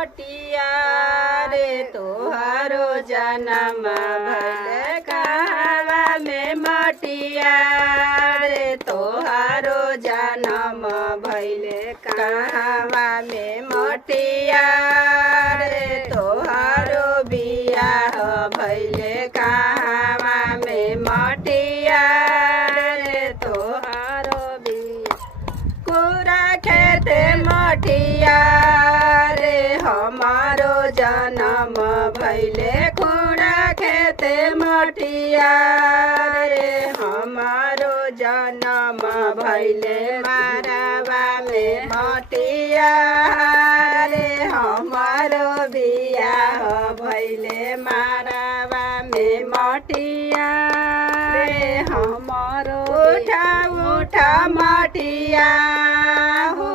मोटिया रे तोहरो जन्म भइल कहवा में मोटिया रे तोहरो जन्म भइल कहवा में मोटिया रे तोहरो बियाह भइल कहवा में मोटिया रे तोहरो बियाह कुरा खेत मोटिया रे हमारो जन्म भइले कुरा खेत मोटिया रे हमारो जन्म भइले मारवा में मोटिया रे हमारो बियाह भइले मारवा में मोटिया रे हमारो उठा उठा मोटिया हो